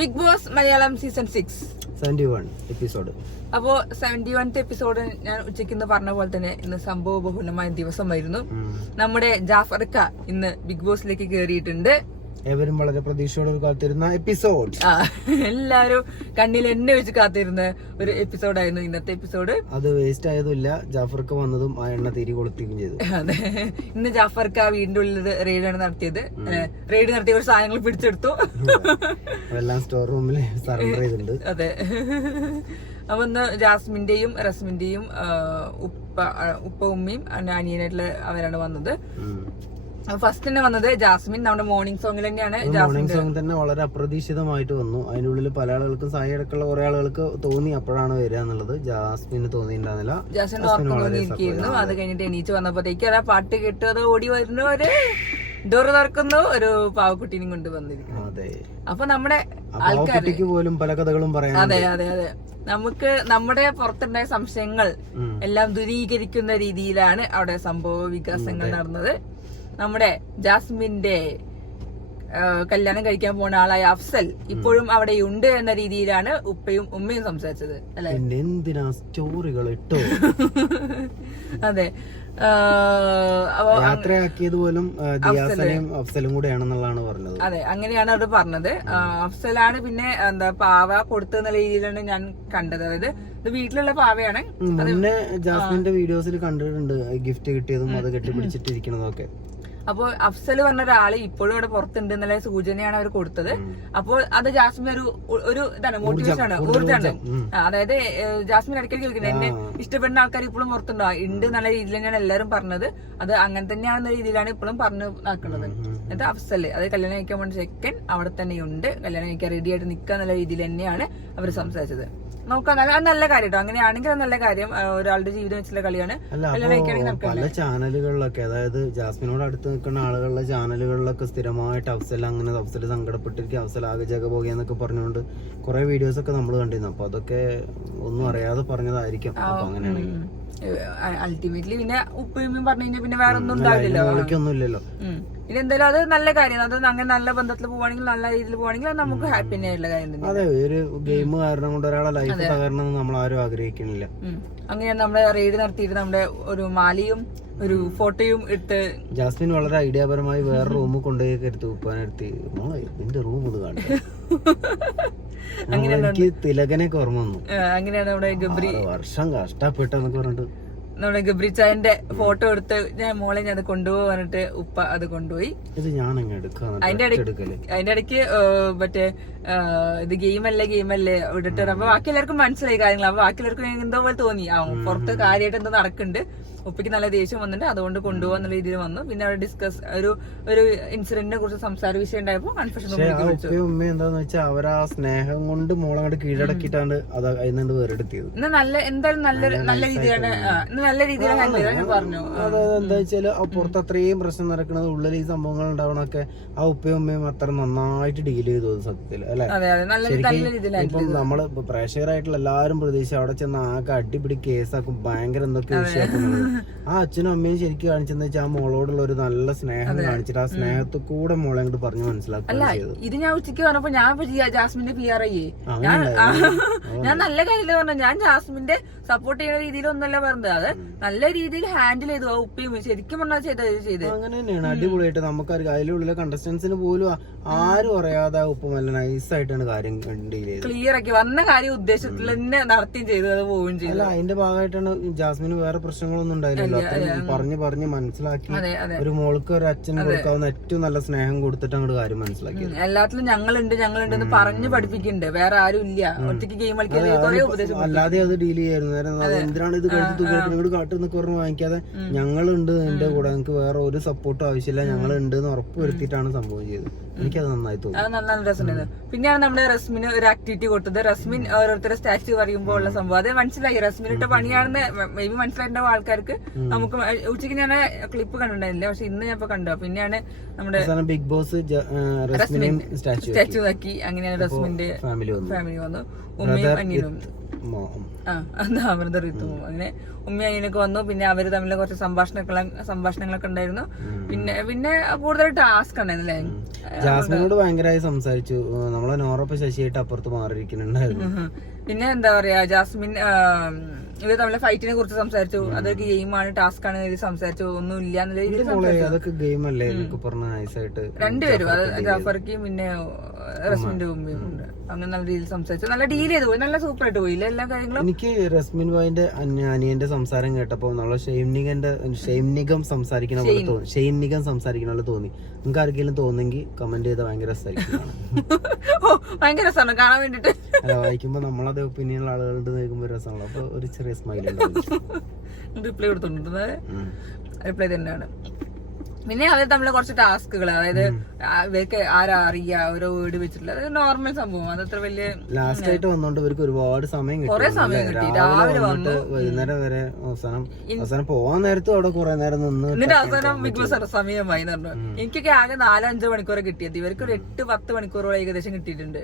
Big Boss Malayalam season 6 71 episode. അപ്പോ 71th episode ഞാൻ ഉച്ചയ്ക്ക് പറഞ്ഞ പോലെ തന്നെ ഇന്ന് സംഭവ ബഹുലമായ ദിവസമായിരുന്നു. നമ്മുടെ ജാഫർക്ക ഇന്ന് ബിഗ് ബോസിലേക്ക് കയറിയിട്ടുണ്ട്. ഏവരും വളരെ പ്രതീക്ഷയോടെ കാത്തിരുന്ന എപ്പിസോഡ്. എല്ലാരും കണ്ണിൽ എണ്ണ വെച്ച് കാത്തിരുന്ന ഒരു എപ്പിസോഡായിരുന്നു ഇന്നത്തെ എപ്പിസോഡ്. അത് വേസ്റ്റ് ആയതുമില്ല, ജാഫർക്ക് വന്നതും ആ എണ്ണ തിരി കൊളുത്തുകയും ചെയ്തു. അതെ, ഇന്ന് ജാഫർക്ക് വീടിന്റെ ഉള്ളിൽ റെയ്ഡാണ് നടത്തിയത്. റെയ്ഡ് നടത്തിയ ഒരു സാധനങ്ങൾ പിടിച്ചെടുത്തു. എല്ലാം സ്റ്റോർ റൂമിൽ സറണ്ടർ ചെയ്തിട്ടുണ്ട്. അതെ, അപ്പൊ ഇന്ന് ജാസ്മിന്റെയും റസ്മിന്റെയും ഉപ്പ ഉമ്മയും അനിയനായിട്ടുള്ള അവരാണ് വന്നത്. ഫസ്റ്റ് തന്നെ വന്നത് ജാസ്മിൻ നമ്മുടെ മോർണിംഗ് സോങ്ങിൽ തന്നെയാണ്. മോർണിംഗ് സോങ് തന്നെ വളരെ അപ്രതീക്ഷിതമായിട്ട് വന്നു. അതിനുള്ളിൽ പല ആളുകൾക്കും സായി അടക്കമുള്ള കുറെ ആളുകൾക്ക് തോന്നി അപ്പോഴാണ് വരിക എന്നുള്ളത്. ജാസ്മിന് തോന്നിയിട്ടുണ്ടായിരുന്നില്ല. ജാസ്മിൻ ഓർമ്മയിരിക്കുന്നു. അത് കഴിഞ്ഞിട്ട് എണീച്ച് വന്നപ്പോഴത്തേക്ക് അതാ പാട്ട് കേട്ട് അത് ഓടി വരുന്നു, ഒരു ഡോറ് തുറക്കുന്നു, ഒരു പാവക്കുട്ടീനും കൊണ്ട് വന്നിരിക്കുന്നു. അതെ, അപ്പൊ നമ്മുടെ ആൾക്കാർക്ക് പോലും പല കഥകളും പറയാം. അതെ അതെ അതെ, നമുക്ക് നമ്മുടെ പുറത്തുണ്ടായ സംശയങ്ങൾ എല്ലാം ദൂരീകരിക്കുന്ന രീതിയിലാണ് അവിടെ സംഭവ വികാസങ്ങൾ നടന്നത്. നമ്മുടെ ജാസ്മിന്റെ കല്യാണം കഴിക്കാൻ പോണ ആളായ അഫ്സൽ ഇപ്പോഴും അവിടെ ഉണ്ട് എന്ന രീതിയിലാണ് ഉപ്പയും ഉമ്മയും സംസാരിച്ചത്, അല്ലെ? എന്തിനാ സ്റ്റോറികൾ ഇട്ടോ? അതെ, യാത്രയാക്കിയത് പോലും ദിയാസനയും അഫ്സലും കൂടെയാണെന്നുള്ളതാണ് പറഞ്ഞത്. അതെ, അങ്ങനെയാണ് അവിടെ പറഞ്ഞത്. അഫ്സലാണ് പിന്നെ എന്താ പാവ കൊടുത്തെന്ന രീതിയിലാണ് ഞാൻ കണ്ടത്. അതായത് ഇത് വീട്ടിലുള്ള പാവയാണ്. മുന്നേ ജാസ്മിന്റെ വീഡിയോസിൽ കണ്ടിട്ടുണ്ട് ഗിഫ്റ്റ് കിട്ടിയതും അത് കെട്ടിപ്പിടിച്ചിട്ടിരിക്കുന്നതും ഒക്കെ. അപ്പോൾ അഫ്സൽ പറഞ്ഞ ഒരാള് ഇപ്പോഴും അവിടെ പുറത്തുണ്ട് എന്നുള്ള സൂചനയാണ് അവർ കൊടുത്തത്. അപ്പോൾ അത് ജാസ്മിൻ ഒരു ഇതാണ്, മോട്ടിവേഷൻ ആണ്, ഊർജ്ജമാണ്. അതായത് ജാസ്മിൻ ഇടയ്ക്കിടയ്ക്ക് ചോദിക്കുന്നത് എന്നെ ഇഷ്ടപ്പെടുന്ന ആൾക്കാർ ഇപ്പോഴും പുറത്തുണ്ടോ ഉണ്ട് എന്നുള്ള രീതിയിൽ തന്നെയാണ് എല്ലാവരും പറഞ്ഞത്. അത് അങ്ങനെ തന്നെയാണെന്ന രീതിയിലാണ് ഇപ്പോഴും പറഞ്ഞു നടക്കുന്നത്. എന്നിട്ട് അഫ്സൽ അത് കല്യാണം കഴിക്കാൻ വേണ്ടി ചെക്കൻ അവിടെ തന്നെയുണ്ട്, കല്യാണം കഴിക്കാൻ റെഡി ആയിട്ട് നിൽക്കുക എന്നുള്ള രീതിയിൽ തന്നെയാണ് അവർ സംസാരിച്ചത്. നോക്കാം, നല്ല കാര്യം കേട്ടോ. അങ്ങനെയാണെങ്കിൽ അത് നല്ല കാര്യം. ഒരാളുടെ ജീവിതം വെച്ചുള്ള കളിയാണ്. പല ചാനലുകളിലൊക്കെ, അതായത് ജാസ്മിനോട് അടുത്ത് നിൽക്കുന്ന ആളുകളുടെ ചാനലുകളിലൊക്കെ സ്ഥിരമായിട്ട് അഫ്സൽ സങ്കടപ്പെട്ടിരിക്കും, അഫ്സൽ ആകെ ജഗബോഗി എന്നൊക്കെ പറഞ്ഞുകൊണ്ട് കുറെ വീഡിയോസ് ഒക്കെ നമ്മൾ കണ്ടിരുന്നു. അപ്പൊ അതൊക്കെ ഒന്നും അറിയാതെ പറഞ്ഞതായിരിക്കും. അപ്പൊ അങ്ങനെയാണെങ്കിൽ അൾട്ടിമേറ്റ്ലി പിന്നെ ഉപ്പയും പറഞ്ഞു കഴിഞ്ഞാൽ പിന്നെ വേറെ ഒന്നും ഉണ്ടാവില്ലല്ലോ. പിന്നെ എന്തായാലും അത് നല്ല കാര്യം. അത് അങ്ങനെ നല്ല ബന്ധത്തിൽ പോവാണെങ്കിൽ, നല്ല രീതിയിൽ പോവാണെങ്കിൽ അത് നമുക്ക് ഹാപ്പി ആയിട്ടുള്ള കാര്യം തന്നെ. അതെ, ഒരു ഗെയിം കാരണം കൊണ്ട് ഒരാളെ ലൈഫ് തകരണം നമ്മൾ ആരും ആഗ്രഹിക്കുന്നില്ല. അങ്ങനെയാണ് നമ്മുടെ റെയ്ഡ് നടത്തിയിട്ട് നമ്മുടെ ഒരു മാലയും ഒരു ഫോട്ടോയും ഇട്ട് ജാസ്മിൻ വളരെ ഐഡിയാപരമായി വേറെ റൂം കൊണ്ടുപോയി എടുത്ത് ഉപ്പാനെടുത്ത് എന്റെ റൂം ഇത് കാണും. എനിക്ക് തിലകനൊക്കെ ഓർമ്മ വന്നു. അങ്ങനെയാണ് നമ്മുടെ ഗബ്രി വർഷം കഷ്ടപ്പെട്ടെന്നൊക്കെ പറഞ്ഞിട്ട് നമ്മുടെ ഗബ്രി ചായന്റെ ഫോട്ടോ എടുത്ത് ഞാൻ മോളെ ഞാൻ അത് കൊണ്ടുപോയി പറഞ്ഞിട്ട് ഉപ്പ അത് കൊണ്ടുപോയി. ഇത് ഞാൻ അതിന്റെ ഇടയ്ക്ക് മറ്റേ ഇത് ഗെയിമല്ലേ വിട്ടിട്ട് അപ്പൊ ബാക്കി എല്ലാവർക്കും മനസ്സിലായി കാര്യങ്ങൾ. അപ്പൊ ബാക്കി എല്ലാവർക്കും എന്തോ പോലെ തോന്നി പുറത്ത് കാര്യമായിട്ട് എന്തോ നടക്കുന്നുണ്ട്. ഉപ്പയ്ക്ക് നല്ല ദേഷ്യം വന്നിട്ട് അതുകൊണ്ട് കൊണ്ടുപോകാന്നുള്ള രീതിയിൽ വന്നു. പിന്നെ അവിടെ ഡിസ്കസ് ഒരു ഇൻസിഡന്റിനെ കുറിച്ച് സംസാര വിഷയം ഉണ്ടായപ്പോ കൺഫ്യൂഷൻ ഉമ്മ എന്താന്ന് വെച്ചാൽ അവർ ആ സ്നേഹം കൊണ്ട് മോളങ്ങോട്ട് കീഴടക്കിയിട്ടാണ് അത് അതിന് വേറെടുത്തിയത്. എന്തായാലും നല്ല രീതിയിലാണ് നല്ല രീതിയിലാണ് ഞാൻ പറഞ്ഞു. അതായത് എന്താ വെച്ചാല് പുറത്ത് അത്രയും പ്രശ്നം നടക്കുന്നത്, ഉള്ളിൽ ഈ സംഭവങ്ങൾ ഉണ്ടാവണൊക്കെ ആ ഉപ്പയും ഉമ്മയും അത്ര നന്നായിട്ട് ഡീൽ ചെയ്തു സത്യത്തില്, അല്ലെ? ഇപ്പം നമ്മള് പ്രേക്ഷകരായിട്ടുള്ള എല്ലാവരും പ്രതീക്ഷ അവിടെ ചെന്ന് ആകെ അടിപിടി കേസാക്കും, ഭയങ്കര എന്തൊക്കെ വിഷയമാക്കുന്നത്. ആ അച്ഛനും അമ്മയും ശരിക്കും കാണിച്ചെന്ന് വെച്ചാൽ ആ മോളോടുള്ള ഒരു നല്ല സ്നേഹം കാണിച്ചിട്ട് ആ സ്നേഹത്തിൽ കൂടെ മോളെ അങ്ങോട്ട് പറഞ്ഞു മനസ്സിലാക്കുക. ഇത് ഞാൻ ഉച്ചയ്ക്ക് പറഞ്ഞപ്പോ ഞാൻ ജാസ്മിന്റെ PR ഞാൻ നല്ല കാര്യമില്ല പറഞ്ഞു. ഞാൻ ജാസ്മിന്റെ സപ്പോർട്ട് ചെയ്യുന്ന രീതിയിലൊന്നല്ല പറഞ്ഞത്, അത് നല്ല രീതിയിൽ ഹാൻഡിൽ ചെയ്തു. ആ ഉപ്പയും ശരിക്കും പറഞ്ഞാൽ ചെയ്ത് അങ്ങനെ തന്നെയാണ് അടിപൊളിയായിട്ട്. നമുക്കറിയാം അതിലുള്ള കണ്ടസ്റ്റൻസിന് പോലും ആരും അറിയാതെ ഉപ്പ് നല്ല നൈസായിട്ടാണ് കാര്യം ഡീൽ ചെയ്തത്. ക്ലിയർ ആക്കി വന്ന കാര്യം ഉദ്ദേശത്തിൽ തന്നെ നടത്തുകയും ചെയ്തു, അത് പോവുകയും ചെയ്തു. അല്ല, അതിന്റെ ഭാഗമായിട്ടാണ് ജാസ്മിന് വേറെ പ്രശ്നങ്ങളൊന്നും ഉണ്ടായില്ലല്ലോ. പറഞ്ഞ് മനസ്സിലാക്കി ഒരു മോൾക്ക് ഒരു അച്ഛന് കൊടുക്കാവുന്ന ഏറ്റവും നല്ല സ്നേഹം കൊടുത്തിട്ട് അങ്ങോട്ട് കാര്യം മനസ്സിലാക്കി. എല്ലാത്തിലും ഞങ്ങളുണ്ട് എന്ന് പറഞ്ഞ് പഠിപ്പിക്കുന്നുണ്ട്. വേറെ ആരും ഇല്ല, ഒറ്റയ്ക്ക് ഗെയിം കളിക്കാൻ. അല്ലാതെ അത് ഡീൽ ചെയ്യായിരുന്നു. എന്തിനാണ് ഇത് കഴിച്ചിട്ട് ഇങ്ങോട്ട് കാട്ടുന്നൊക്കെ പറഞ്ഞ് വാങ്ങിക്കാതെ ഞങ്ങളുണ്ട് എന്റെ കൂടെ, നിങ്ങൾക്ക് വേറെ ഒരു സപ്പോർട്ടും ആവശ്യമില്ല, ഞങ്ങളുണ്ട് എന്ന് ഉറപ്പ് വരുത്തിയിട്ടാണ് സംഭവം ചെയ്തത്. എനിക്കത് നന്നായി തോന്നി. അത് നല്ല രസമുണ്ടായിരുന്നു. പിന്നെയാണ് നമ്മുടെ റസ്മിന് ഒരു ആക്ടിവിറ്റി കൊടുത്തത്. റസ്മിൻ ഓരോരുത്തരുടെ സ്റ്റാച്ചു പറയുമ്പോൾ ഉള്ള സംഭവം അത് മനസ്സിലായി. റസ്മിനിട്ട പണിയാണെന്ന് മേ ബി മനസ്സിലായിട്ടുണ്ടാവും ആൾക്കാർക്ക്. നമുക്ക് ഉച്ചയ്ക്ക് ഞാൻ ക്ലിപ്പ് കണ്ടിട്ടുണ്ടായില്ല, പക്ഷെ ഇന്ന് ഞാൻ കണ്ടു. പിന്നെയാണ് നമ്മുടെ ബിഗ് ബോസ് സ്റ്റാച്ചു ആക്കി. അങ്ങനെയാണ് റസ്മിന്റെ ഫാമിലി വന്നു, ഉമ്മയും അനിയനും. അമൃത ഋതു അങ്ങനെ ഉമ്മ അനിയനൊക്കെ വന്നു. പിന്നെ അവര് തമ്മിൽ കുറച്ച് സംഭാഷണങ്ങളൊക്കെ ഉണ്ടായിരുന്നു. പിന്നെ കൂടുതൽ ടാസ്ക് ഉണ്ടായിരുന്നല്ലേ. ജാസ്മിനോട് ഭയങ്കരമായി സംസാരിച്ചു. നമ്മളെ നോറൊപ്പം ശശിയായിട്ട് അപ്പുറത്ത് മാറിയിരിക്കുന്നുണ്ടായിരുന്നു. പിന്നെ എന്താ പറയാ, ജാസ്മിൻ ഇവര് തമ്മിലെ ഫൈറ്റിനെ കുറിച്ച് സംസാരിച്ചു. അതൊക്കെ ഗെയിമാണ്, ടാസ്ക് ആണ് സംസാരിച്ചു. ഒന്നും ഇല്ല എന്നുള്ള രീതിയിൽ അതൊക്കെ ഗെയിം അല്ലേ എന്നൊക്കെ പറഞ്ഞ നൈസായിട്ട് രണ്ടുപേരും, അത് ജാഫർക്കും പിന്നെ റസ്മിന്റെ മുമ്പേയും ഉണ്ട്. അങ്ങനെ നല്ല രീതിയിൽ സംസാരിച്ചു, നല്ല ഡീൽ ചെയ്ത് പോയി, നല്ല സൂപ്പർ ആയിട്ട് പോയില്ല എല്ലാ കാര്യങ്ങളും. എനിക്ക് റസ്മിൻ ഭായിന്റെ അനിയന്റെ സംസാരം കേട്ടപ്പോ നമ്മളെ ഷെയ്നികം സംസാരിക്കണ പോലെ തോന്നി. നിങ്ങൾക്ക് ആർക്കെങ്കിലും തോന്നുന്നെങ്കിൽ കമന്റ് ചെയ്താൽ ഭയങ്കര രസമായിരിക്കും. ഭയങ്കര രസമാണ് കാണാൻ വേണ്ടിട്ട്. അല്ല, വായിക്കുമ്പോ നമ്മളത് ഒപ്പീനിയൻ ആളുകളുടെ നോക്കുമ്പോ രസമാണല്ലോ. അപ്പൊ ഒരു ചെറിയ സ്മൈൽ റിപ്ലൈ കൊടുത്തിട്ടുണ്ട്, റിപ്ലൈ തന്നെയാണ്. പിന്നെ അവർ തമ്മിൽ കുറച്ച് ടാസ്കുകൾ, അതായത് ഇവർക്ക് ആരാ അറിയാ ഓരോ വീട് വെച്ചിട്ടുള്ള നോർമൽ സംഭവം. അതത്ര വലിയ ലാസ്റ്റ് ആയിട്ട് വന്നോണ്ട് ഇവർക്ക് ഒരുപാട് സമയം കിട്ടി. രാവിലെ വന്നു വൈകുന്നേരം വരെ അവസാനം പോവാൻ നേരത്തും അവിടെ കുറെ നേരം നിന്ന്. എന്നിട്ട് അവസാനം ബിഗ് ബോസ് സമയമായി എന്ന് പറഞ്ഞു. എനിക്കൊക്കെ ആകെ 4-5 മണിക്കൂറെ കിട്ടിയത്, ഇവർക്ക് ഒരു 8-10 മണിക്കൂറോളം ഏകദേശം കിട്ടിയിട്ടുണ്ട്.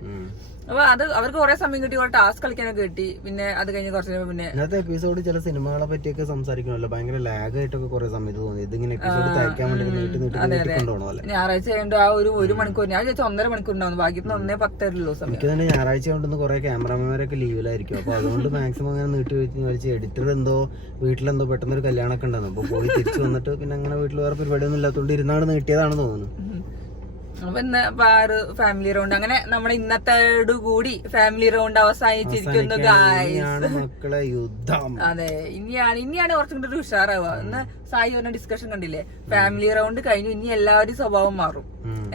അപ്പൊ അത് അവർക്ക് കുറെ സമയം കിട്ടി, കുറെ ടാസ്ക് കളിക്കാനൊക്കെ കിട്ടി. പിന്നെ അത് കഴിഞ്ഞ് കുറച്ച് പിന്നെ ഇന്നത്തെ എപ്പിസോഡ് ചില സിനിമകളെ പറ്റിയൊക്കെ സംസാരിക്കണല്ലോ, ഭയങ്കര ലാഗ് ആയിട്ടൊക്കെ കുറെ സമയത്ത് തോന്നി. ഇതിങ്ങനെ എപ്പിസോഡ് തയ്ക്കാൻ വേണ്ടി ഞായറാഴ്ച ആയതുകൊണ്ട് ആ ഒരു മണിക്കൂർ, ഞാൻ ചോദിച്ചാൽ 1.5 മണിക്കൂർ ഉണ്ടാവും, ബാക്കി 1:10 സമയം. എനിക്ക് തന്നെ ഞായറാഴ്ച കൊണ്ടൊന്ന് കുറെ ക്യാമറാമാരൊക്കെ ലീവിലായിരിക്കും. അപ്പൊ അതുകൊണ്ട് മാക്സിമം അങ്ങനെ നീട്ടി വെച്ച് എഡിറ്റർ എന്തോ വീട്ടിലെന്തോ പെട്ടെന്നൊരു കല്യാണമൊക്കെ ഉണ്ടായിരുന്നു. അപ്പൊ പോയി തിരിച്ചു വന്നിട്ട് പിന്നെ അങ്ങനെ വീട്ടിൽ വേറെ പരിപാടിയൊന്നും ഇല്ലാത്തതുകൊണ്ട് ഇരുന്നാണ് നീട്ടിയതാണെന്ന് തോന്നുന്നു. അപ്പൊ ഇന്ന് ഫാമിലി റൗണ്ട് അങ്ങനെ നമ്മുടെ ഇന്നത്തോടു കൂടി ഫാമിലി റൗണ്ട് അവസാനിച്ചിരിക്കുന്നു. മക്കളെ യുദ്ധം. അതെ, ഇനിയാണ് കുറച്ചും കൂടി ഒരു ഉഷാറാവുക. ഇന്ന് സായി പറഞ്ഞ ഡിസ്കഷൻ കണ്ടില്ലേ, ഫാമിലി റൗണ്ട് കഴിഞ്ഞു, ഇനി എല്ലാവരും സ്വഭാവം മാറും.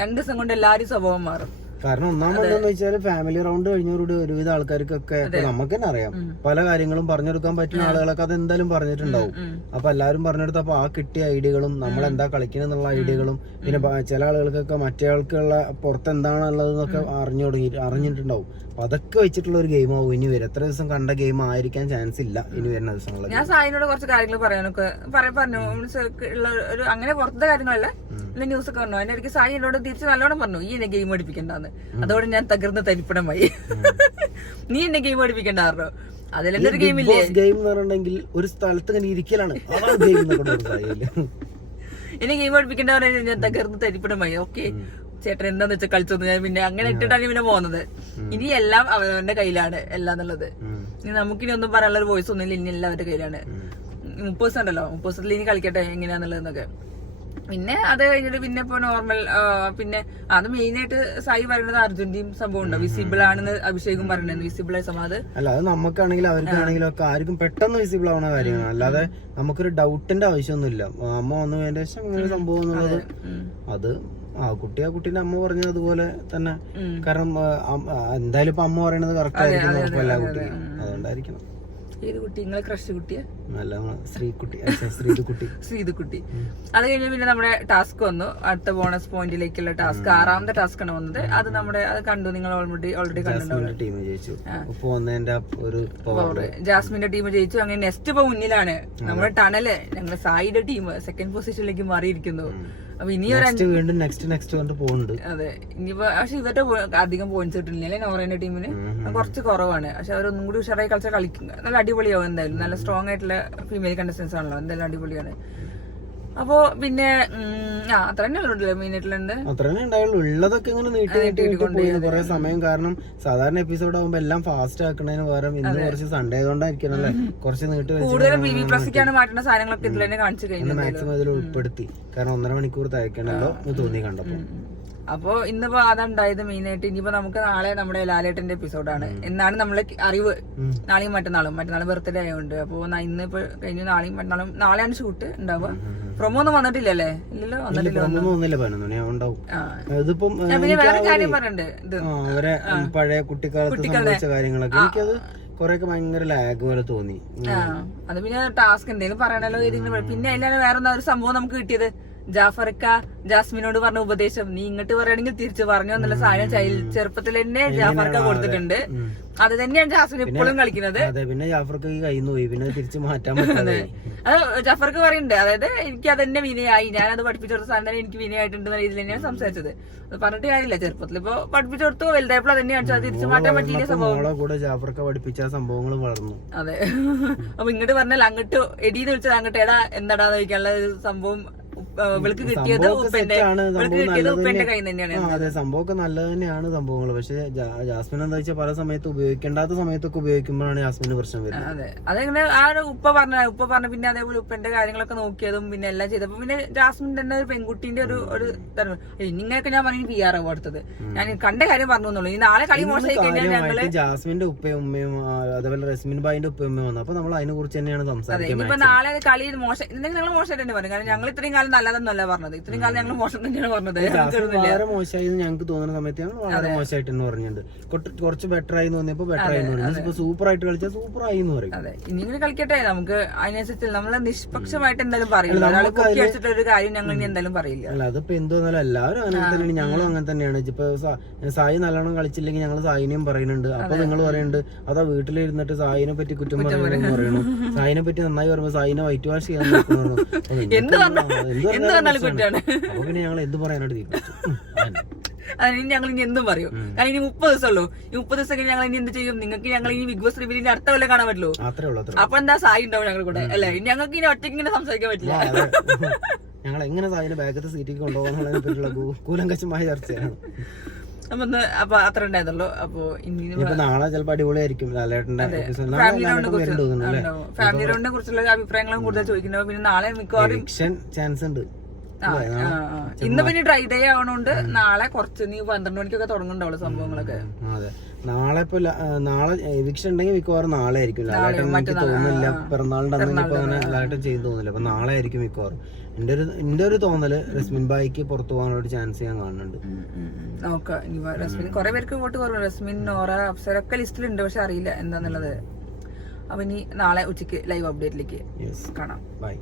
2 ദിവസം കൊണ്ട് എല്ലാവരും സ്വഭാവം മാറും. കാരണം ഒന്നാമതെന്ന് വെച്ചാൽ ഫാമിലി റൗണ്ട് കഴിഞ്ഞവരോട് ഒരുവിധ ആൾക്കാർക്കൊക്കെ നമുക്ക് തന്നെ അറിയാം, പല കാര്യങ്ങളും പറഞ്ഞെടുക്കാൻ പറ്റുന്ന ആളുകളൊക്കെ അത് എന്തായാലും പറഞ്ഞിട്ടുണ്ടാവും. അപ്പൊ എല്ലാവരും പറഞ്ഞെടുത്തപ്പോ ആ കിട്ടിയ ഐഡിയകളും നമ്മൾ എന്താ കളിക്കണെന്നുള്ള ഐഡിയകളും പിന്നെ ചില ആളുകൾക്കൊക്കെ മറ്റേ ആൾക്കുള്ള പുറത്ത് എന്താണുള്ളതെന്നൊക്കെ അറിഞ്ഞിട്ടുണ്ടാവും. അപ്പൊ അതൊക്കെ വെച്ചിട്ടുള്ള ഒരു ഗെയിം ആവും ഇനി വരും. എത്ര ദിവസം കണ്ട ഗെയിം ആയിരിക്കാൻ ചാൻസ് ഇല്ല ഇനി വരുന്ന ദിവസങ്ങളിൽ. ഞാൻ സായിനോട് കുറച്ച് കാര്യങ്ങൾ പറയാനൊക്കെ പറഞ്ഞു. ഒരു അങ്ങനെ പുറത്തെ കാര്യങ്ങളല്ല, ന്യൂസ് ഒക്കെ പറഞ്ഞു. അതിന്റെ ഇടയ്ക്ക് സായി എന്നോട് തിരിച്ച് നല്ലോണം പറഞ്ഞു, ഈ എന്നെ ഗെയിം പഠിപ്പിക്കണ്ടെന്ന്. അതോടെ ഞാൻ തകർന്ന് തരിപ്പണമായി. നീ എന്നെ ഗെയിം പഠിപ്പിക്കണ്ടാറോ? അതിലെന്നെ ഒരു ഗെയിമില്ലേ, ഗെയിം എന്ന് പറഞ്ഞിട്ടുണ്ടെങ്കിൽ ഒരു സ്ഥലത്ത് ഇങ്ങനെ ഇരിക്കലാണ്. എന്നെ ഗെയിം പഠിപ്പിക്കണ്ട പറഞ്ഞാൽ ഞാൻ തകർന്ന് തരിപ്പണമായി. ഓക്കെ ചേട്ടൻ എന്താന്ന് വെച്ചാൽ കളിച്ചോന്ന് ഞാൻ പിന്നെ അങ്ങനെ ഇട്ടിട്ടാണ് പിന്നെ പോകുന്നത്. ഇനി എല്ലാം അവരവന്റെ കയ്യിലാണ് എല്ലാം എന്നുള്ളത്. ഇനി നമുക്കിനി ഒന്നും പറയാനുള്ള ഒരു വോയിസ് ഒന്നുമില്ല, ഇനി എല്ലാവരുടെ കയ്യിലാണ്. 30 ഉണ്ടല്ലോ, 30 ഇനി കളിക്കട്ടെ എങ്ങനെയാന്നുള്ളതെന്നൊക്കെ. പിന്നെ അത് കഴിഞ്ഞിട്ട് പിന്നെ ഇപ്പൊ നോർമൽ പിന്നെ അത് മെയിൻ ആയിട്ട് സായി പറയുന്നത് അർജുന്റീൻ സംഭവം ഉണ്ടോ, വിസിബിൾ ആണെന്ന് അഭിഷേകും പറയുന്നത്. വിസിബിൾ ആയ സംഭവം അത് അല്ല, അത് നമുക്കാണെങ്കിലും അവർക്കാണെങ്കിലും ഒക്കെ ആർക്കും പെട്ടെന്ന് വിസിബിൾ ആവുന്ന കാര്യമാണ്. അല്ലാതെ നമുക്കൊരു ഡൗട്ടിന്റെ ആവശ്യമൊന്നുമില്ല. അമ്മ വന്നതിന്റെ ശേഷം അങ്ങനെ സംഭവം എന്നുള്ളത് അത് കുട്ടീന്റെ അമ്മ പറഞ്ഞത് അതുപോലെ തന്നെ. കാരണം എന്തായാലും ഇപ്പൊ അമ്മ പറയണത് കറക്റ്റ് ആയിരിക്കും എല്ലാ കുട്ടിയും, അതുകൊണ്ടായിരിക്കണം. ഏത് കുട്ടി? നിങ്ങളെ ക്രഷ് കുട്ടിയാ? ശ്രീതുക്കുട്ടി. അത് കഴിഞ്ഞ് പിന്നെ നമ്മുടെ ടാസ്ക് വന്നു, അടുത്ത ബോണസ് പോയിന്റിലേക്കുള്ള ടാസ്ക്. 6ാമത്തെ ടാസ്ക് ആണ് വന്നത്. അത് കണ്ടു, നിങ്ങൾ ഓൾറെഡി കണ്ടിട്ടുണ്ടാവും. ജാസ്മിന്റെ ടീം ജയിച്ചു. അങ്ങനെ നെക്സ്റ്റ് ഇപ്പൊ മുന്നിലാണ് നമ്മുടെ ടണല്. ഞങ്ങളെ സായിയുടെ ടീം 2nd പൊസിഷനിലേക്ക് മാറിയിരിക്കുന്നു. അപ്പൊ ഇനി വീണ്ടും നെക്സ്റ്റ് കണ്ട് പോകുന്നുണ്ട്. അതെ, ഇനിയിപ്പോ പക്ഷെ ഇവരുടെ അധികം പോയിന്റ്സ് കിട്ടുന്നില്ല നോറേന്റെ ടീമിന്, കുറച്ച് കുറവാണ്. പക്ഷെ അവരൊന്നും കൂടി ഉഷാറായി കളിച്ചാൽ കളിക്കും, നല്ല അടിപൊളിയാവും. എന്തായാലും നല്ല സ്ട്രോങ് ആയിട്ടുള്ള ഫീമെയിൽ കണ്ടസ്റ്റൻസ് ആണല്ലോ, എന്തായാലും അടിപൊളിയാണ്. അപ്പൊ പിന്നെ അത്ര തന്നെ ഉള്ളൂ മെയിൻ ആയിട്ടുള്ളത്. അത്ര തന്നെ ഉണ്ടായുള്ളൂ. ഉള്ളതൊക്കെ ഇങ്ങനെ നീട്ടി പോയി കുറെ സമയം. കാരണം സാധാരണ എപ്പിസോഡ് ആകുമ്പോ എല്ലാം ഫാസ്റ്റ് ആക്കുന്നതിന് പകരം ഇന്ന് കുറച്ച് സൺഡേ ആയതുകൊണ്ടായിരിക്കണല്ലേ കുറച്ച് നീട്ടി മാറ്റുന്ന സാധനങ്ങളൊക്കെ ഇതിൽ തന്നെ കാണിച്ചു കഴിഞ്ഞു. മാക്സിമം ഇതിൽ ഉൾപ്പെടുത്തി. കാരണം 1.5 മണിക്കൂർ തയ്ക്കണല്ലോ തോന്നി കണ്ടപ്പോ. അപ്പൊ ഇന്നിപ്പോ അതുണ്ടായത് മെയിൻ ആയിട്ട്. ഇനിയിപ്പോ നമുക്ക് നാളെ നമ്മുടെ ലാലേട്ടന്റെ എപ്പിസോഡാണ്. എന്നാണ് നമ്മളെ അറിവ്. നാളെയും മറ്റന്നാളും ബർത്ത്ഡേ ആയതുകൊണ്ട്. അപ്പൊ ഇന്നിപ്പോ കഴിഞ്ഞു, നാളെയും മറ്റന്നാളും. നാളെയാണ് ഷൂട്ട് ഉണ്ടാവുക. പ്രൊമോ ഒന്നും വന്നിട്ടില്ലല്ലോ? ഇല്ലല്ലോ, പിന്നെ വേറെ കാര്യം പറയണ്ടേ, ഇത് അവരെ പഴയ കുട്ടിക്കാലത്ത് സംഭവിച്ച കാര്യങ്ങളൊക്കെ എനിക്കത് കൊറേയൊക്കെ ഭയങ്കര ലാഗ് പോലെ തോന്നി. അത് പിന്നെ ടാസ്ക് എന്തെങ്കിലും പറയണല്ലോ. പിന്നെ അതിലാണ് വേറെ ഒരു സംഭവം നമുക്ക് കിട്ടിയത്. ജാഫർക്ക ജാസ്മിനോട് പറഞ്ഞ ഉപദേശം നീ ഇങ്ങോട്ട് പറയുകയാണെങ്കിൽ തിരിച്ചു പറഞ്ഞു എന്നുള്ള സാധനം ചെറുപ്പത്തിൽ തന്നെ ജാഫർക്ക കൊടുത്തിട്ടുണ്ട്. അത് തന്നെയാണ് ജാസ്മിൻ ഇപ്പോഴും കളിക്കുന്നത്. പിന്നെ ജാഫർക്ക് കയ്യിൽ പോയി, പിന്നെ തിരിച്ചു മാറ്റാൻ പറ്റാതെ അത് ജാഫർക്ക് പറയുന്നുണ്ട്. അതായത് എനിക്ക് അതന്നെ വിനയായി, ഞാനത് പഠിപ്പിച്ചു കൊടുത്ത സാധനം തന്നെ എനിക്ക് വിനയായിട്ടുണ്ട് എന്ന രീതിയിൽ തന്നെയാണ് സംസാരിച്ചത്. അത് പറഞ്ഞിട്ട് കാര്യമില്ല, ചെറുപ്പത്തിൽ ഇപ്പൊ പഠിപ്പിച്ചു കൊടുത്തു, വലുതായപ്പോൾ തന്നെ കാണിച്ചു തിരിച്ചു മാറ്റാൻ പറ്റിയ സംഭവം കൂടെ ജാഫർക്ക് പഠിപ്പിച്ച സംഭവങ്ങൾ വളർന്നു. അതെ. അപ്പൊ ഇങ്ങോട്ട് പറഞ്ഞാൽ അങ്ങോട്ട് എടീന്ന് വിളിച്ചത് അങ്ങോട്ട് എടാ എന്താടാന്ന് ചോദിക്കാനുള്ള സംഭവം വിളിക്ക് കിട്ടിയത് ഉപ്പന്റെ കയ്യിൽ തന്നെയാണ്. അതെ, സംഭവമൊക്കെ നല്ലത് തന്നെയാണ് സംഭവങ്ങൾ. പക്ഷെ ജാസ്മിൻ എന്താ വെച്ചാൽ പല സമയത്ത് ഉപയോഗിക്കേണ്ടാത്ത സമയത്തൊക്കെ ഉപയോഗിക്കുമ്പോഴാണ് ജാസ്മിന് പ്രശ്നം വരുന്നത്. അതെ, അതെങ്ങനെ ആ ഉപ്പ പറഞ്ഞ പിന്നെ അതേപോലെ ഉപ്പന്റെ കാര്യങ്ങളൊക്കെ നോക്കിയതും പിന്നെ എല്ലാം ചെയ്തപ്പോ പിന്നെ ജാസ്മിൻ തന്നെ ഒരു പെൺകുട്ടിന്റെ ഒരു ഇങ്ങനെയൊക്കെ ഞാൻ പറഞ്ഞു PR അടുത്തത് ഞാൻ കണ്ട കാര്യം പറഞ്ഞു എന്നുള്ളൂ. ഈ നാളെ കളി മോശമായി കഴിഞ്ഞാൽ ഞങ്ങള് ജാസ്മിന്റെ ഉപ്പയും ഉമ്മയും അതേപോലെ റസ്മിൻ ബായിന്റെ ഉപ്പയും ഉമ്മയും വന്നു. അപ്പൊ നമ്മൾ അതിനെ കുറിച്ച് തന്നെയാണ് സംസാരിക്കുന്നത്. ഇപ്പൊ നാളെ കളി മോശം ഞങ്ങൾ മോശമായിട്ട് തന്നെ പറയും. കാരണം ഞങ്ങൾ ഇത്രയും കാലം നല്ലതെന്നല്ല പറഞ്ഞത്, ഇത്രയും കാലം ഞങ്ങൾ മോശം തന്നെയാണ് പറഞ്ഞത്. വളരെ മോശമായി ഞങ്ങൾക്ക് തോന്നുന്ന സമയത്ത് ഞങ്ങൾ വളരെ മോശമായിട്ട് തന്നെ പറഞ്ഞിട്ടുണ്ട്. കുറച്ച് ബെറ്റർ ആയി തോന്നിയപ്പോ ബെറ്റർ ആയി പറഞ്ഞു, സൂപ്പർ ആയിട്ട് കളിച്ചാൽ സൂപ്പർ ആയി എന്ന് പറയും. അതെ, ഇനിങ്ങനെ കളിക്കട്ടെ, നമുക്ക് അതിനനുസരിച്ച് നമ്മളെ നിഷ്പക്ഷമായിട്ട് എന്തായാലും പറയില്ല. ഒരു കാര്യം ഞങ്ങൾ ഇനി എന്തായാലും പറയില്ല. അല്ല, അതിപ്പോ എന്തോന്നാലും എല്ലാവരും അങ്ങനെ തന്നെയാണ്, ഞങ്ങളും അങ്ങനെ തന്നെയാണ്. ഇപ്പൊ സായി നല്ലോണം കളിച്ചില്ലെങ്കിൽ ഞങ്ങൾ സായിനെയും പറയുന്നുണ്ട്. അപ്പൊ നിങ്ങൾ പറയുന്നുണ്ട് അതാ വീട്ടിലിരുന്നിട്ട് സായിനെ പറ്റി കുറ്റം പറയുന്നു പറയുന്നു. സായിനെ പറ്റി നന്നായി പറയുമ്പോ സായിനെ വൈറ്റ് വാഷ് ചെയ്യാൻ നോക്കുന്നു. അപ്പൊ പിന്നെ ഞങ്ങൾ എന്ത് പറയാനായിട്ട് തീരുമാനിച്ചു. അതിന് ഞങ്ങൾ ഇനി എന്തും പറയും. കാരണം ഇനി 30 ദിവസമല്ലോ. ഈ 30 ദിവസം ഞങ്ങൾ ഇനി എന്ത് ചെയ്യും? നിങ്ങൾക്ക് ഞങ്ങൾ ഇനി ബിഗ് ബോസ് റിവ്യൂവിന്റെ അടുത്ത കൊല്ലം കാണാൻ പറ്റുള്ളൂ. അപ്പൊ എന്താ സായി ഉണ്ടാവും ഞങ്ങൾ കൂടെ അല്ലെ? ഞങ്ങൾക്ക് ഇനി ഒറ്റയ്ക്ക് ഇങ്ങനെ സംസാരിക്കാൻ പറ്റില്ല. ഞങ്ങൾ എങ്ങനെ സായിനെ ബാഗത്തെ സീറ്റിൽ കൊണ്ടുപോകാന്നുള്ളതിനെ പറ്റിയുള്ള കൂലങ്കശമായ ചർച്ചയാണ്. അപ്പൊ അത്ര ഉണ്ടായതല്ലോ. അപ്പൊ ഇനി നാളെ ചിലപ്പോ അടിപൊളിയായിരിക്കും. ഫാമിലി റൗണ്ടിനെ കുറിച്ചുള്ള അഭിപ്രായങ്ങളും കൂടുതൽ ചോദിക്കുന്നത്. പിന്നെ നാളെ മിക്കവാറും ചാൻസ് ഉണ്ട്. ഇന്ന് പിന്നെ ഡ്രൈ ഡേ ആവണോണ്ട് നാളെ കുറച്ച് 12 മണിക്കൊക്കെ തുടങ്ങുന്നുണ്ടാവുള്ളൂ സംഭവങ്ങളൊക്കെ. അതെ, നാളെ ഇപ്പൊ നാളെ എവിക്ഷൻ ഉണ്ടെങ്കിൽ മിക്കവാറും നാളെ ആയിരിക്കും. ലാലേട്ടൻ എനിക്ക് തോന്നുന്നില്ല പിറന്നാളിന്റെ അന്ന് ഇപ്പൊ അങ്ങനെ ലാലേട്ടൻ ചെയ്തു തോന്നില്ല. അപ്പൊ നാളെ ആയിരിക്കും മിക്കവാറും. എന്റെ ഒരു തോന്നല് റസ്മിൻ ബായിക്ക് പുറത്തു പോകാനുള്ള ചാൻസ് ഞാൻ കാണുന്നുണ്ട്. നോക്കാം, റസ്മിൻ കുറെ പേർക്ക് വോട്ട് കുറവ്. റസ്മിൻ, നോറ, അപ്സരൊക്കെ ലിസ്റ്റിലുണ്ട്, പക്ഷെ അറിയില്ല എന്താന്നുള്ളത്. അപ്പൊ ഇനി നാളെ ഉച്ചയ്ക്ക് ലൈവ് അപ്ഡേറ്റിലേക്ക് കാണാം. ബൈ.